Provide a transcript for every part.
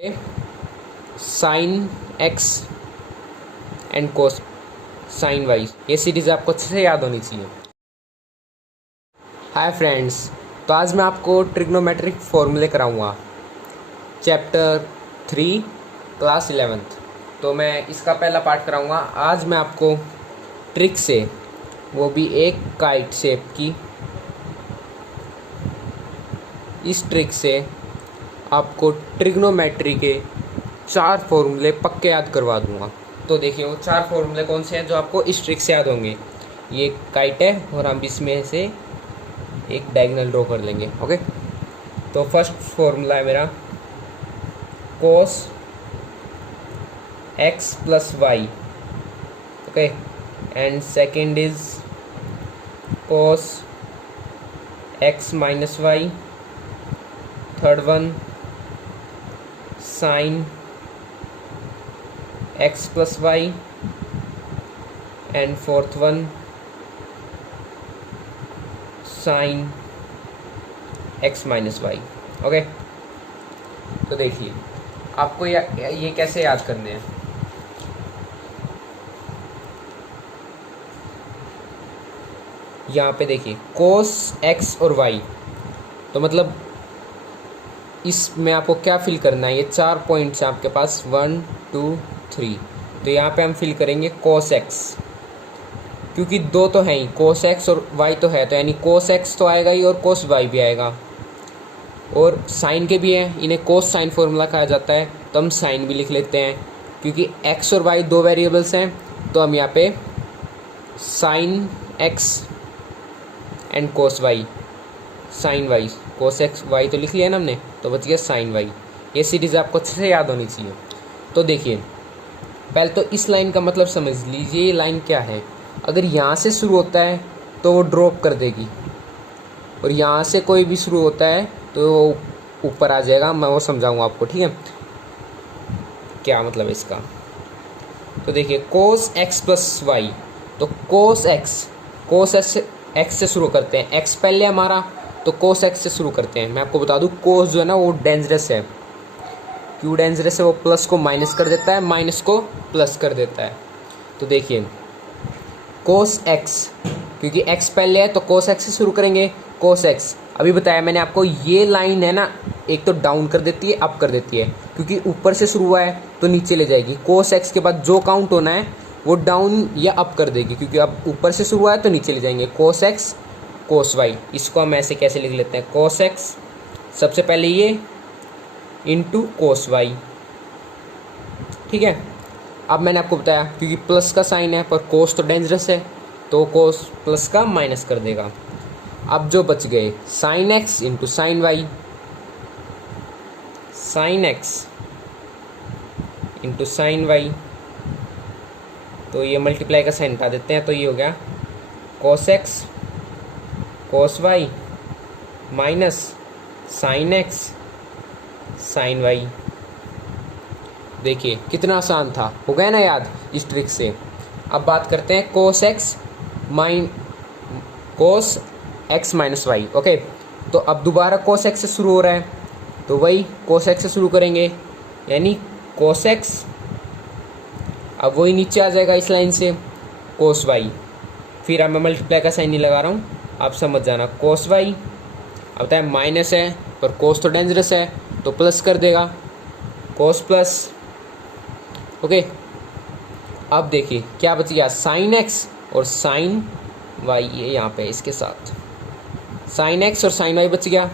Sign x and cos sine y, ये series आपको अच्छे से याद होनी चाहिए। हाय फ्रेंड्स, तो आज मैं आपको ट्रिग्नोमेट्रिक फॉर्मूले कराऊंगा चैप्टर 3 क्लास 11th। तो मैं इसका पहला पार्ट कराऊंगा। आज मैं आपको ट्रिक से, वो भी एक काइट शेप की, इस ट्रिक से आपको ट्रिग्नोमेट्री के 4 फॉर्मूले पक्के याद करवा दूंगा। तो देखिए वो 4 फॉर्मूले कौन से हैं जो आपको इस ट्रिक से याद होंगे। ये काइट है और हम इसमें से एक डायगोनल ड्रॉ कर लेंगे। ओके, तो फर्स्ट फॉर्मूला है मेरा cos x plus y. Okay, and second is cos x minus y. Third one sin x plus y. And fourth one sin x minus y. Okay, तो देखिए आपको ये कैसे याद करने हैं। यहाँ पे देखिए cos x और y, तो मतलब इसमें आपको क्या फिल करना है। ये 4 पॉइंट्स हैं आपके पास, 1 2 3। तो यहाँ पे हम फिल करेंगे cos x, क्योंकि दो तो हैं ही, cos x और y तो है, तो यानी cos x तो आएगा ही और cos y भी आएगा। और साइन के भी हैं, इन्हें cos साइन फॉर्मूला कहा जाता है, तो हम साइन भी लिख लेते हैं। क्योंकि x और y दो वेरिएबल्स हैं, तो हम यहाँ पे sine x and cos y, sine y, cos x y तो लिख लिया ना हमने, तो बच गया साइन y। ये सीरीज़ आपको अच्छे से याद होनी चाहिए। तो देखिए पहले तो इस लाइन का मतलब समझ लीजिए, ये लाइन क्या है। अगर यहाँ से शुरू होता है तो वो ड्रॉप कर देगी, और यहाँ से कोई भी शुरू होता है तो वो ऊपर आ जाएगा। मैं वो समझाऊंगा आपको, ठीक है, क्या मतलब है इसका। तो देखिए cos x प्लस वाई, तो cos x से शुरू करते हैं। x पहले हमारा, तो cos x से शुरू करते हैं। मैं आपको बता दूं cos जो है ना वो डेंजरस है। क्यों डेंजरस है? वो प्लस को माइनस कर देता है, माइनस को प्लस कर देता है। तो देखिए cos x, क्योंकि x पहले है तो cos x से शुरू करेंगे। cos x अभी बताया मैंने आपको, ये लाइन है ना, एक तो डाउन कर देती है, अप कर देती है। क्योंकि ऊपर से शुरू हुआ है तो नीचे ले जाएगी। cos x के बाद जो काउंट होना है वो डाउन या अप कर देगी, क्योंकि अब ऊपर से शुरू हुआ है तो नीचे ले जाएंगे। cos x cos y, इसको हम ऐसे कैसे लिख लेते हैं, cos x सबसे पहले ये इंटू cos y, ठीक है। अब मैंने आपको बताया क्योंकि प्लस का साइन है, पर cos तो डेंजरस है, तो cos प्लस का माइनस कर देगा। अब जो बच गए sin x into sine y, sin x into sine y, तो ये मल्टीप्लाई का साइन हटा देते हैं, तो ये हो गया cos x cos y minus sin x sin y। देखिए कितना आसान था, हो गया ना याद इस ट्रिक से। अब बात करते हैं cos x minus y. Okay, तो अब दोबारा cos x से शुरू हो रहा है, तो वही cos x से शुरू करेंगे, यानी cos x, अब वही नीचे आ जाएगा इस लाइन से cos y। फिर अब मैं मल्टीप्लाई का साइन नहीं लगा रहा हूँ, आप समझ जाना। cos y अब बताए माइनस है, पर cos तो डेंजरस है तो प्लस कर देगा, cos प्लस। ओके, अब देखिए क्या बच गया, sin x और sin y, ये यहाँ पे इसके साथ sin x और sin y बच गया।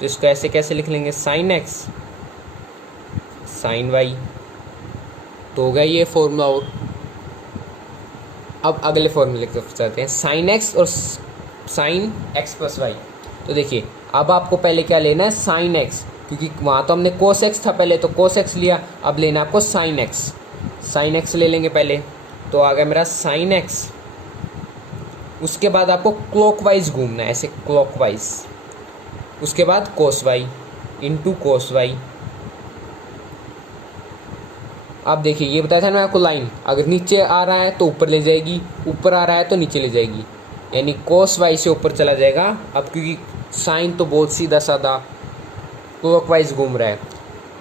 तो इसको ऐसे कैसे लिख लेंगे, sin x sin y। तो हो गया ये फॉर्मूला। और अब अगले फॉर्मूले की तरफ चलते हैं, sin x और sin x प्लस वाई। तो देखिए अब आपको पहले क्या लेना है, sin x, क्योंकि वहाँ तो हमने cos x था पहले, तो cos x लिया। अब लेना आपको sin x ले लेंगे पहले, तो आ गया मेरा sin x। उसके बाद आपको क्लॉकवाइज घूमना है, ऐसे क्लॉकवाइज। उसके बाद cos y into cos y। अब देखिए ये बताया था ना आपको, लाइन अगर नीचे आ रहा है तो ऊपर ले जाएगी, ऊपर आ रहा है तो नीचे ले जाएगी, यानी cos y से ऊपर चला जाएगा। अब क्योंकि साइन तो बहुत सीधा साधा क्लॉकवाइज घूम रहा है,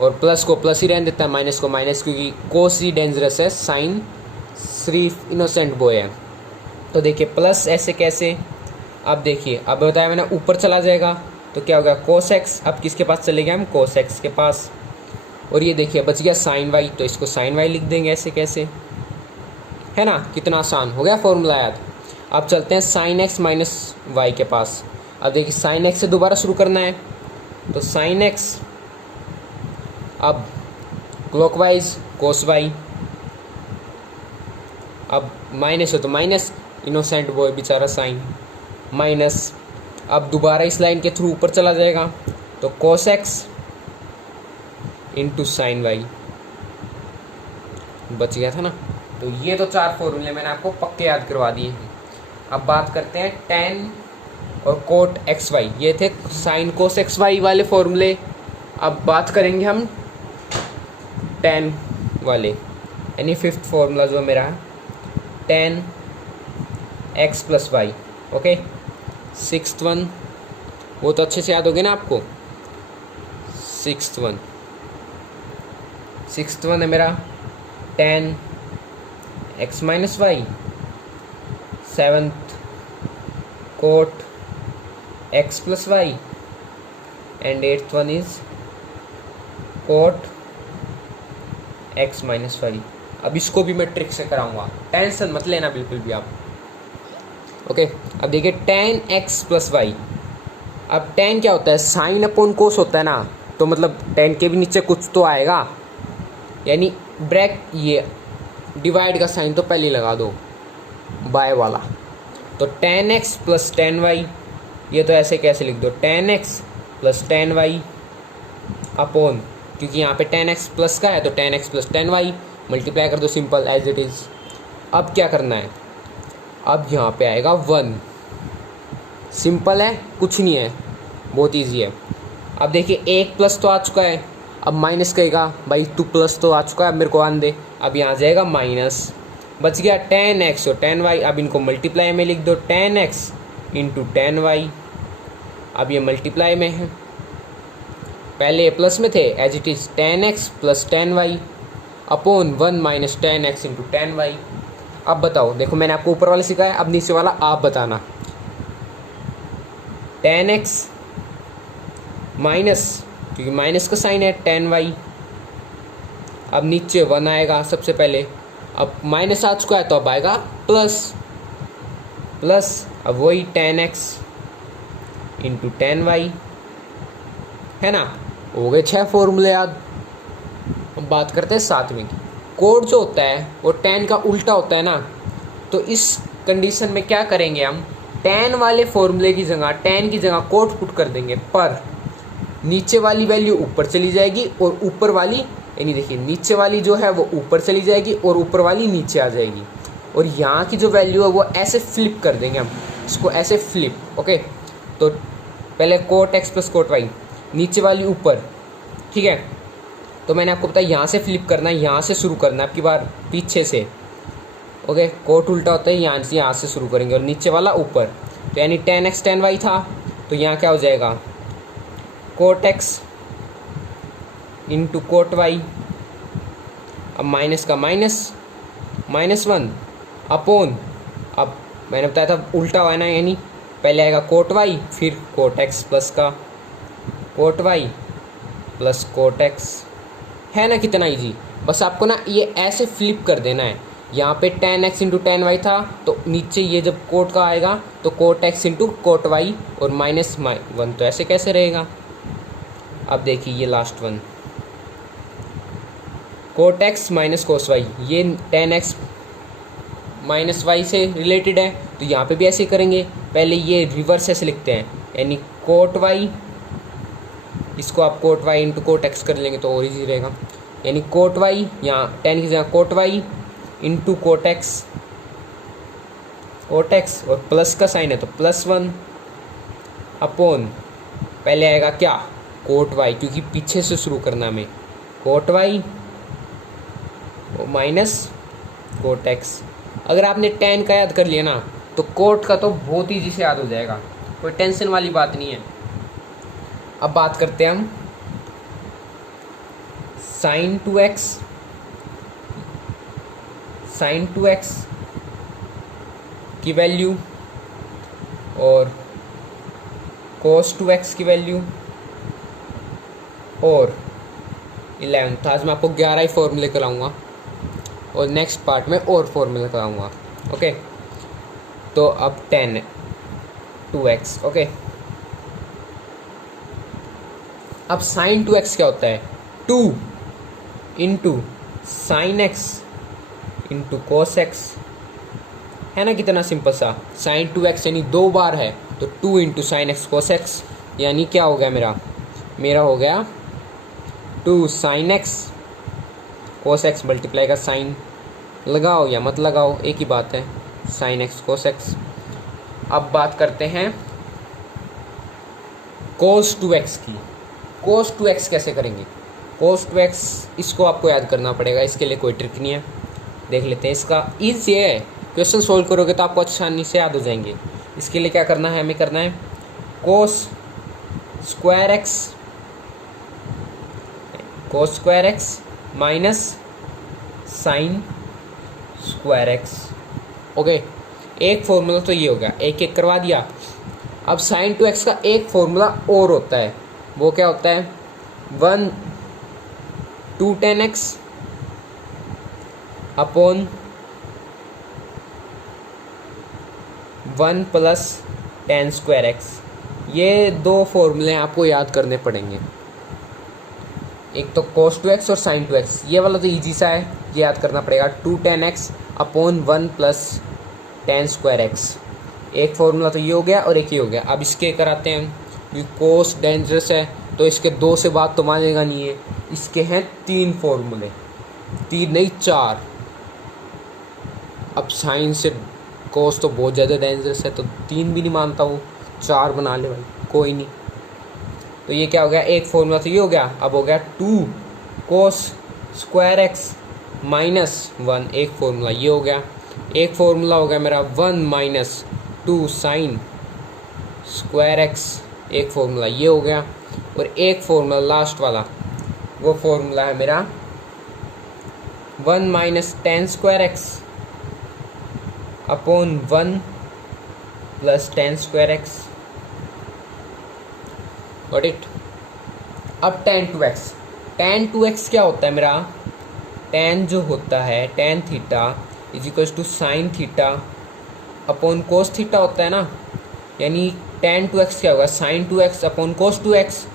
और प्लस को प्लस ही रहने देता है, माइनस को माइनस, क्योंकि कोस ही डेंजरस है, साइन सिर्फ इनोसेंट बॉय है। तो देखिए प्लस ऐसे कैसे, अब देखिए अब बताया मैंने ऊपर चला जाएगा तो क्या होगा कोस एक्स, अब किसके पास चले गए हम, कोस एक्स के पास। और ये देखिए बच गया साइन वाई, तो इसको साइन वाई लिख देंगे ऐसे कैसे, है ना, कितना आसान हो गया फॉर्मूला याद। अब चलते हैं साइन एक्स माइनस वाई के पास। अब देखिए साइन एक्स से दोबारा शुरू करना है, तो साइन एक्स अब क्लॉकवाइज कोस वाई, अब माइनस हो तो माइनस, इनोसेंट बॉय बेचारा साइन माइनस। अब दोबारा इस लाइन के थ्रू ऊपर चला जाएगा तो cos x into sine y, बच गया था ना। तो ये तो 4 फॉर्मूले मैंने आपको पक्के याद करवा दिए हैं। अब बात करते हैं टेन और कोट एक्स वाई, ये थे साइन कोस एक्स वाई वाले फॉर्मूले। अब बात करेंगे हम टेन वाले, यानी फिफ्थ फॉर्मूला जो मेरा है tan x plus y. Okay, sixth one वो तो अच्छे से याद हो गया ना आपको। सिक्स्थ वन है मेरा tan x minus y, seventh cot x plus y, and eighth one is cot x minus y. अब इसको भी मैं ट्रिक से कराऊंगा, टेंशन मत लेना बिल्कुल भी आप। ओके, अब देखिए टेन एक्स प्लस वाई। अब टेन क्या होता है, साइन अपॉन कोस होता है ना, तो मतलब टेन के भी नीचे कुछ तो आएगा, यानी ब्रैक ये डिवाइड का साइन तो पहले लगा दो बाय वाला। तो tan x plus tan y, ये तो ऐसे कैसे लिख दो, tan x plus tan y upon, क्योंकि यहाँ पे टेन एक्स प्लस का है तो tan x plus tan y multiply कर दो, सिंपल एज इट इज़। अब क्या करना है, अब यहाँ पे आएगा वन, सिंपल है, कुछ नहीं है, बहुत इजी है। अब देखिए एक प्लस तो आ चुका है, अब माइनस कहेगा भाई टू प्लस तो आ चुका है, अब मेरे को आने दे, अब यहाँ जाएगा माइनस, बच गया टेन एक्स और टेन वाई। अब इनको मल्टीप्लाई में लिख दो, tan x into tan y, अब ये मल्टीप्लाई में है, पहले ये प्लस में थे, as it is tan x plus tan y upon one minus tan x into tan y. अब बताओ, देखो मैंने आपको ऊपर वाला सिखाया, अब नीचे वाला आप बताना, टेन एक्स माइनस, क्योंकि माइनस का साइन है, टेन वाई, अब नीचे वन आएगा सबसे पहले, अब माइनस आ चुका है तो अब आएगा प्लस, अब वही tan x into tan y, है ना, हो गए 6 फॉर्मूले याद। अब बात करते हैं सातवीं की। कोड जो होता है वो टेन का उल्टा होता है ना, तो इस कंडीशन में क्या करेंगे हम, टेन वाले फॉर्मूले की जगह टेन की जगह कोड पुट कर देंगे, पर नीचे वाली वैल्यू ऊपर चली जाएगी और ऊपर वाली, यानी देखिए नीचे वाली जो है वो ऊपर चली जाएगी और ऊपर वाली नीचे आ जाएगी, और यहाँ की जो वैल्यू है वो ऐसे फ्लिप कर देंगे हम, इसको ऐसे फ्लिप। ओके, तो पहले cot x plus cot y, नीचे वाली ऊपर, ठीक है, तो मैंने आपको बताया यहाँ से फ्लिप करना है, यहाँ से शुरू करना है, आपकी बार पीछे से। ओके, कोट उल्टा होता है, यहाँ से शुरू करेंगे और नीचे वाला ऊपर, तो यानी टेन एक्स टेन वाई था, तो यहाँ क्या हो जाएगा, cot x into cot y, अब माइनस का माइनस, माइनस वन अपॉन, अब मैंने बताया था उल्टा हुआ है ना, यानी पहले आएगा कोट वाई फिर कोट एक्स प्लस का cot y plus cot x, है ना, कितना इजी। बस आपको ना ये ऐसे फ्लिप कर देना है, यहाँ पे tan x into tan y था, तो नीचे ये जब कोट का आएगा तो cot x into cot y और माइनस वन, तो ऐसे कैसे रहेगा। अब देखिए ये last one, cot x minus cos y, ये टेन एक्स माइनस वाई से रिलेटेड है, तो यहाँ पे भी ऐसे ही करेंगे, पहले ये रिवर्स ऐसे लिखते हैं, यानी कोट वाई, इसको आप cot y into cot x कर लेंगे तो और इजी रहेगा, यानी कोट वाई, यहाँ टेन की जगह cot y into cot x और प्लस का साइन है तो प्लस वन अपॉन, पहले आएगा क्या, कोट वाई, क्योंकि पीछे से शुरू करना हमें, cot y minus cot x. अगर आपने टेन का याद कर लिया ना तो कोट का तो बहुत ईजी से याद हो जाएगा, कोई टेंशन वाली बात नहीं है। अब बात करते हैं हम साइन टू एक्स की वैल्यू और cos टू एक्स की वैल्यू और 11th। आज मैं आपको 11 ही फॉर्मूले कराऊंगा और नेक्स्ट पार्ट में और फॉर्मूले कराऊंगा। ओके, तो अब 10 2x। ओके, अब साइन 2x क्या होता है? 2 into sine x into cos x, है ना? कितना सिंपल सा। साइन 2x यानी 2 बार है, तो 2 into sine x cos x, यानी क्या हो गया मेरा हो गया 2 sine x cos x multiply का साइन, लगाओ या मत लगाओ एक ही बात है, साइन एक्स कोस एक्स। अब बात करते हैं कोस 2x की। कोस 2x कैसे करेंगे? कोस 2x इसको आपको याद करना पड़ेगा, इसके लिए कोई ट्रिक नहीं है। देख लेते हैं, इसका ईजी है, क्वेश्चन सोल्व करोगे तो आपको आसानी से याद हो जाएंगे। इसके लिए क्या करना है, हमें करना है cos square x minus sine square x. Okay, एक फॉर्मूला तो ये हो गया, एक एक करवा दिया। अब साइन 2x का एक फॉर्मूला और होता है, वो क्या होता है? 1 2 tan x upon 1 plus tan square x. ये दो फॉर्मूले आपको याद करने पड़ेंगे, एक तो cos 2x और sin 2x। ये वाला तो इजी सा है, ये याद करना पड़ेगा। 2 tan x upon 1 plus tan square x, एक फॉर्मूला तो ये हो गया और एक ये हो गया। अब इसके कराते हैं, ये कोस डेंजरस है तो इसके 2 से बात तो मानेगा नहीं है। इसके हैं 3 फॉर्मूले, 3 नहीं 4। अब साइन से कोस तो बहुत ज़्यादा डेंजरस है, तो 3 भी नहीं मानता वो, 4 बना ले भाई, कोई नहीं। तो ये क्या हो गया, एक फॉर्मूला तो ये हो गया। अब हो गया 2 कोस स्क्वायर एक्स माइनस 1, एक फॉर्मूला ये हो गया। एक फॉर्मूला हो गया मेरा 1 माइनस 2 साइन स्क्वायर एक्स, एक फॉर्मूला ये हो गया। और एक फॉर्मूला लास्ट वाला, वो फॉर्मूला है मेरा 1 minus tan square x upon 1 plus tan square x. Got it? अब tan 2x क्या होता है मेरा? tan जो होता है, tan theta is equals to sine theta upon cos theta होता है ना, यानी tan 2x क्या होगा? Sine 2x upon cos 2x।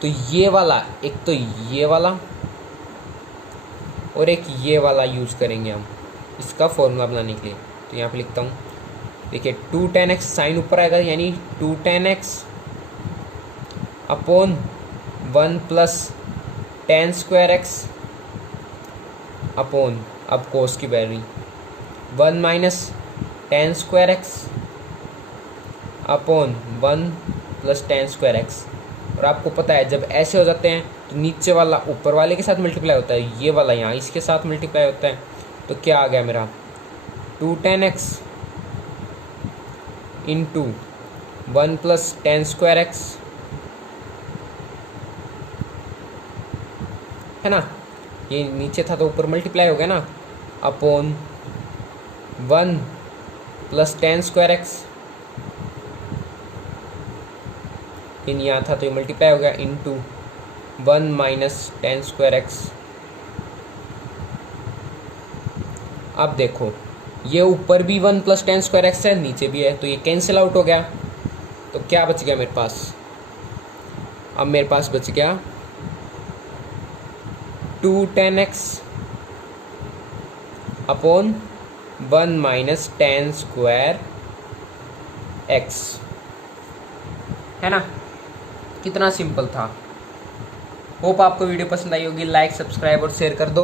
तो ये वाला, एक तो ये वाला और एक ये वाला यूज करेंगे हम इसका फॉर्मूला बनाने के लिए। तो यहाँ पे लिखता हूँ, देखिए 2 tan x साइन ऊपर आएगा, यानी 2 tan x upon 1 plus tan square x upon, अब कोस की value 1 minus tan square x upon 1 plus tan square x. और आपको पता है जब ऐसे हो जाते हैं तो नीचे वाला ऊपर वाले के साथ मल्टीप्लाई होता है, ये वाला यहाँ इसके साथ मल्टीप्लाई होता है। तो क्या आ गया मेरा 2 tan x into 1 plus tan square x, है ना? ये नीचे था तो ऊपर मल्टीप्लाई हो गया ना, upon 1 plus tan square x, इन यहाँ था तो ये मल्टीप्लाई हो गया into 1 minus tan square x. अब देखो ये ऊपर भी 1 प्लस tan स्क्वायर एक्स है, नीचे भी है, तो ये कैंसिल आउट हो गया। तो क्या बच गया मेरे पास? अब मेरे पास बच गया 2 tan x upon 1 minus tan square x, है ना? कितना सिंपल था। होप आपको वीडियो पसंद आई होगी। लाइक, सब्सक्राइब और शेयर कर दो।